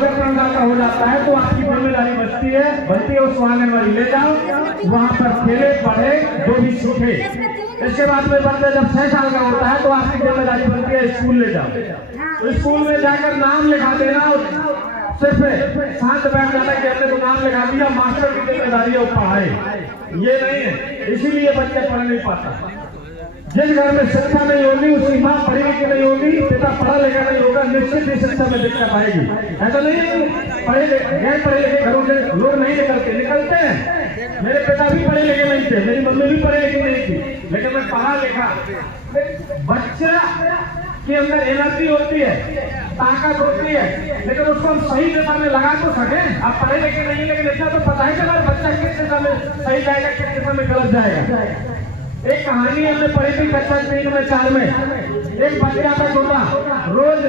दुर्घटना का हो जाता है तो आपकी जिम्मेदारी बनती है उसको आंगनबाड़ी ले जाओ, वहाँ पर खेले पढ़े जो भी सीखे। इसके बाद में बच्चा जब 6 साल का होता है तो आपकी जिम्मेदारी बनती है स्कूल ले जाओ। तो स्कूल में जाकर नाम लिखा देना, सिर्फ शांत बैठ जाना कि हमने तो नाम लिखा दिया, मास्टर की जिम्मेदारी है वो पढ़ाए, ये नहीं है। इसीलिए बच्चे पढ़ नहीं पाता। जिस घर में शिक्षा नहीं होगी, उसकी माँ पढ़ी लिखी नहीं होगी, पिता पढ़ा लिखा नहीं होगा, निश्चित ही शिक्षा में दिक्कत आएगी। ऐसा नहीं है गैर पढ़े लिखे घरों से लोग नहीं निकलते हैं। मेरे पिता भी पढ़े लिखे नहीं थे, मेरी मम्मी भी पढ़े लिखी नहीं थी, लेकिन मैं पढ़ा लिखा। बच्चा के अंदर एनर्जी होती है, ताकत होती है, लेकिन उसको हम सही दिशा में लगा तो सके। आप पढ़े लिखे नहीं, लेकिन इतना तो पता है कि हमारा बच्चा किस दिशा में सही जाएगा, किस दिशा में गलत जाएगा। एक कहानी हमने पढ़ी थी कक्षा 3 में 4 में। एक बच्चा था छोटा, रोज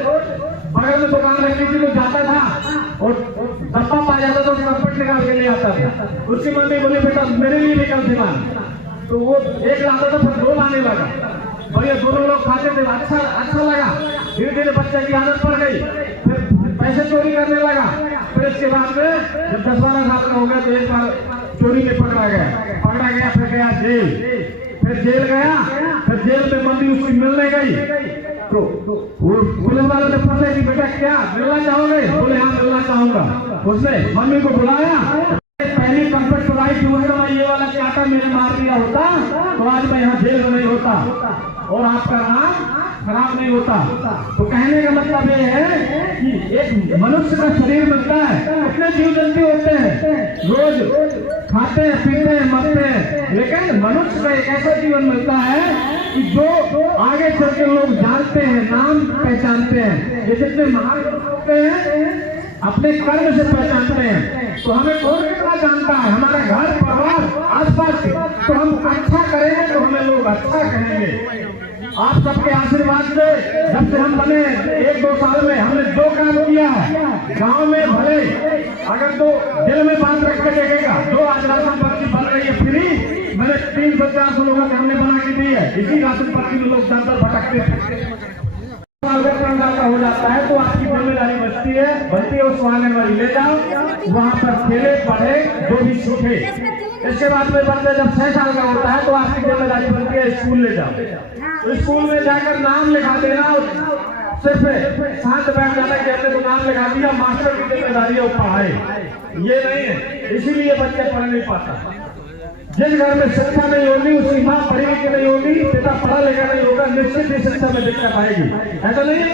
बगल में दुकान रखी थी, तो जाता था और डब्बा पा जाता था, चप्पट निकाल के ले आता था। उसकी मम्मी बोली बेटा मेरे लिए निकल सामान, तो वो एक लाता था, फिर 2 लाने लगा। बढ़िया दोनों लोग खाते थे, अच्छा लगा। धीरे धीरे बच्चे की आदत पड़ गई, फिर पैसे चोरी करने लगा। फिर इसके बाद में जब 10-12 साल का हो गया तो एक बार चोरी में पकड़ा गया, फिर गया जेल। फिर जेल गया, फिर जेल में मम्मी उसकी मिलने गई, तो पुलिस वालों ने पूछा कि बेटा क्या मिलना चाहोगे? बोले हाँ मिलना चाहूंगा। उसने मम्मी को बुलाया, पहली कंफर्ट पढ़ाई क्यों है, ये वाला चाटा मेरे मार दिया होता तो आज मैं यहाँ जेल में नहीं होता और आपका नाम खराब नहीं होता। तो कहने का मतलब ये है कि एक मनुष्य का शरीर मिलता है, कितने जीव जंतु होते हैं, रोज खाते हैं पीते हैं मरते हैं, लेकिन मनुष्य का एक ऐसा जीवन मिलता है कि जो आगे चल के लोग जानते हैं, नाम पहचानते हैं। ये जितने महान होते हैं अपने कर्म से पहचानते हैं। तो हमें कौन कितना जानता है, हमारा घर परिवार आसपास, तो हम अच्छा करेंगे तो हमें लोग अच्छा कहेंगे। आप सबके आशीर्वाद से जब से हम बने 1-2 साल में हमने जो काम किया है गांव में, भले अगर तो दिल में बात रख के देखेगा, जो आज राशन पर्ची बन रही है फ्री, मैंने 300-400 लोगों को हमने बना के दी है। इसी राशन पर्ची में लोग दर भटकते थे। का हो जाता है तो आपकी जिम्मेदारी बनती है उसको आंगनबाड़ी ले जाओ, वहाँ पर खेले पढ़े जो भी सीखे। इसके बाद में बच्चा जब 6 साल का होता है तो आपकी जिम्मेदारी बनती है स्कूल ले जाओ। तो स्कूल में जाकर नाम लिखा देना, सिर्फ शांत बैठ जाना कि हमने तो नाम लिखा दिया, मास्टर की जिम्मेदारी है वो पढ़ाए, ये नहीं है। इसीलिए बच्चे पढ़ नहीं पाता। जिस घर में शिक्षा नहीं होगी, उसकी माँ पढ़ी लिखी नहीं होगी, पिता पढ़ा लिखा नहीं होगा, निश्चित ही शिक्षा में दिक्कत आएगी। ऐसा नहीं है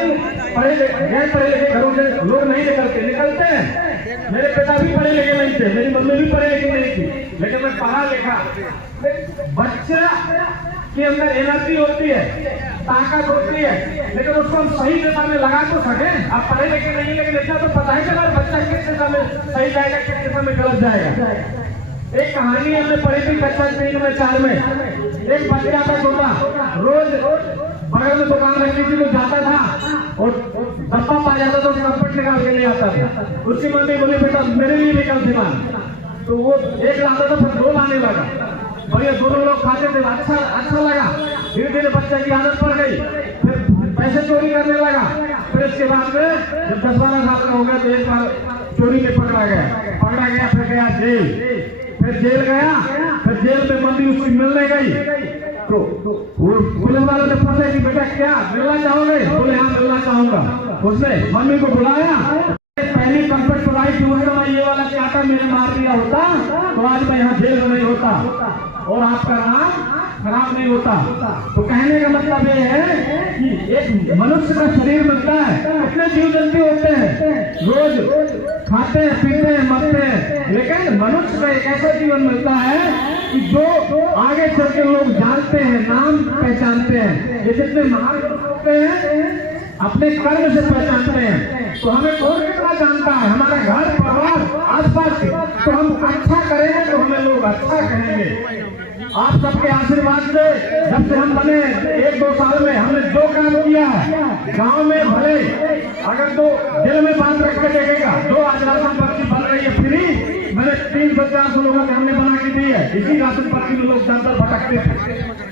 गैर पढ़े लिखे घरों से लोग नहीं निकलते हैं। मेरे पिता भी पढ़े लिखे नहीं थे, मेरी मम्मी भी पढ़ी लिखी नहीं थी, लेकिन मैं पढ़ा लिखा। बच्चा के अंदर एनर्जी होती है, ताकत होती है, लेकिन उसको हम सही दिशा में लगा तो सके। आप पढ़े लिखे नहीं, लेकिन इतना तो पता है कि हमारा बच्चा किस दिशा में सही जाएगा, किस दिशा में गलत जाएगा। एक कहानी हमने पढ़ी थी कक्षा 3 में 4 में। एक बच्चा था छोटा, रोज बगल में दुकान रखी थी, तो जाता था और डब्बा पा जाता था, चप्पट निकाल के ले आता था। उसकी मम्मी बोली बेटा मेरे लिए निकल सामान, तो वो एक लाता था, फिर 2 लाने लगा। बढ़िया दोनों लोग खाते थे, अच्छा लगा। धीरे धीरे बच्चे की आदत पड़ गई, फिर पैसे चोरी करने लगा। फिर इसके बाद में जब 10-12 साल का हो गया तो एक बार चोरी में पकड़ा गया, फिर गया जेल। फिर जेल गया, फिर जेल में मम्मी उसकी मिलने गई, तो पुलिस वालों ने पूछा कि बेटा क्या मिलना चाहोगे? बोले हाँ मिलना चाहूंगा। उसने मम्मी को बुलाया, पहली कंफर्ट पढ़ाई क्यों है, ये वाला चाटा मेरे मार दिया होता तो आज मैं यहाँ जेल में नहीं होता और आपका नाम खराब नहीं होता। तो कहने का मतलब ये है कि एक मनुष्य का शरीर मिलता है, कितने जीव जंतु होते हैं, रोज खाते हैं पीते हैं मरते हैं, लेकिन मनुष्य का एक ऐसा जीवन मिलता है कि जो आगे चल के लोग जानते हैं, नाम पहचानते हैं। ये जितने महान होते हैं अपने कर्म से पहचानते हैं। तो हमें कौन कितना जानता है, हमारा घर परिवार आसपास, तो हम अच्छा करेंगे तो हमें लोग अच्छा कहेंगे। आप सबके आशीर्वाद से जब से हम बने 1-2 साल में हमने जो काम किया है गांव में, भले अगर तो दिल में बात रख के देखेगा, जो आज राशन पर्ची बन रही है फ्री, मैंने 300-400 लोगों को हमने बना के दी है। इसी राशन पर्ची में लोग दर भटकते थे।